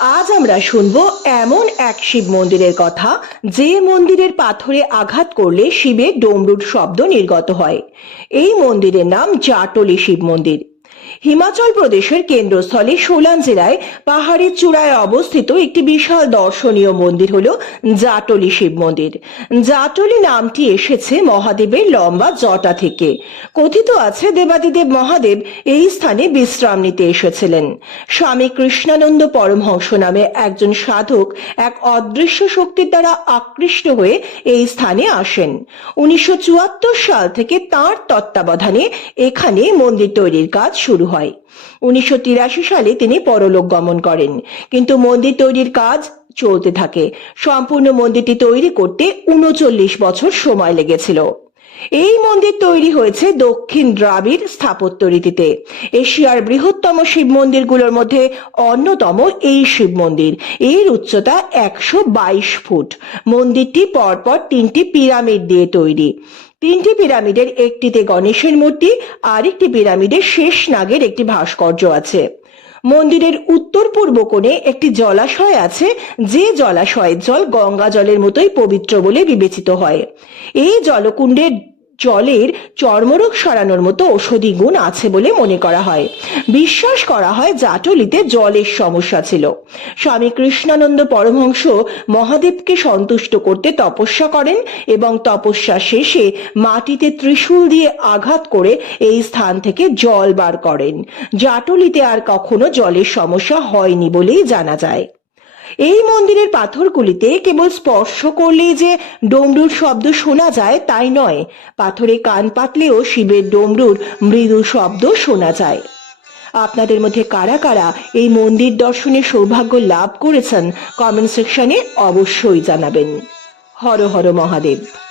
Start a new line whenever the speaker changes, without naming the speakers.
আজ আমরা শুনব এমন এক শিব মন্দিরের কথা, যে মন্দিরের পাথরে আঘাত করলে শিবের ডমরুর শব্দ নির্গত হয়। এই মন্দিরের নাম জাটলি শিব মন্দির। হিমাচল প্রদেশের কেন্দ্রস্থলে সোলান জেলায় পাহাড়ের চূড়ায় অবস্থিত একটি বিশাল দর্শনীয় মন্দির হল জাটলি শিব মন্দির। জাটলি নামটি এসেছে মহাদেবের লম্বা জটা থেকে। কথিত আছে দেবাদিদেব মহাদেব এই স্থানে বিশ্রাম নিতে এসেছিলেন। স্বামী কৃষ্ণানন্দ পরমহংস নামে একজন সাধক এক অদৃশ্য শক্তির দ্বারা আকৃষ্ট হয়ে এই স্থানে আসেন। উনিশশো চুয়াত্তর সাল থেকে তার তত্ত্বাবধানে এখানে মন্দির তৈরির কাজ শুরু হয়। উনিশশো সালে তিনি পরলোক গমন করেন। কিন্তু মন্দির তৈরির কাজ চলতে থাকে। সম্পূর্ণ মন্দিরটি তৈরি করতে উনচল্লিশ বছর সময় লেগেছিল। এই মন্দির তৈরি হয়েছে দক্ষিণ দ্রাবিড় স্থাপত্য রীতিতে। এশিয়ার বৃহত্তম শিব মন্দিরগুলোর মধ্যে অন্যতম এই শিব মন্দির। এর উচ্চতা একশো বাইশ ফুট। মন্দিরটি পরপর তিনটি পিরামিড দিয়ে তৈরি। তিনটি পিরামিডের একটিতে গণেশের মূর্তি আর একটি পিরামিডের শেষ নাগের একটি ভাস্কর্য আছে। মন্দিরের উত্তর পূর্ব কোণে একটি জলাশয় আছে, যে জলাশয়ের জল গঙ্গা জলের মতোই পবিত্র বলে বিবেচিত হয়। এই জলকুণ্ডের জলের চর্মরোগ সরানোর মতো ঔষধি গুণ আছে বলে মনে করা হয়। বিশ্বাস করা হয় জাটলিতে জলের সমস্যা ছিল। স্বামী কৃষ্ণানন্দ পরমহংস মহাদেবকে সন্তুষ্ট করতে তপস্যা করেন এবং তপস্যা শেষে মাটিতে ত্রিশূল দিয়ে আঘাত করে এই স্থান থেকে জল বার করেন। জাটলিতে আর কখনো জলের সমস্যা হয়নি বলেই জানা যায়। এই মন্দিরের পাথরগুলিতে কেবল স্পর্শ করলেই যে ডমরুর শব্দ শোনা যায়, তাই নয়। পাথরে কান পাতলেও শিবের ডমরুর মৃদু শব্দ শোনা যায়। আপনাদের মধ্যে কারা কারা এই মন্দির দর্শনে সৌভাগ্য লাভ করেছেন কমেন্ট সেকশনে অবশ্যই জানাবেন। হর হর মহাদেব।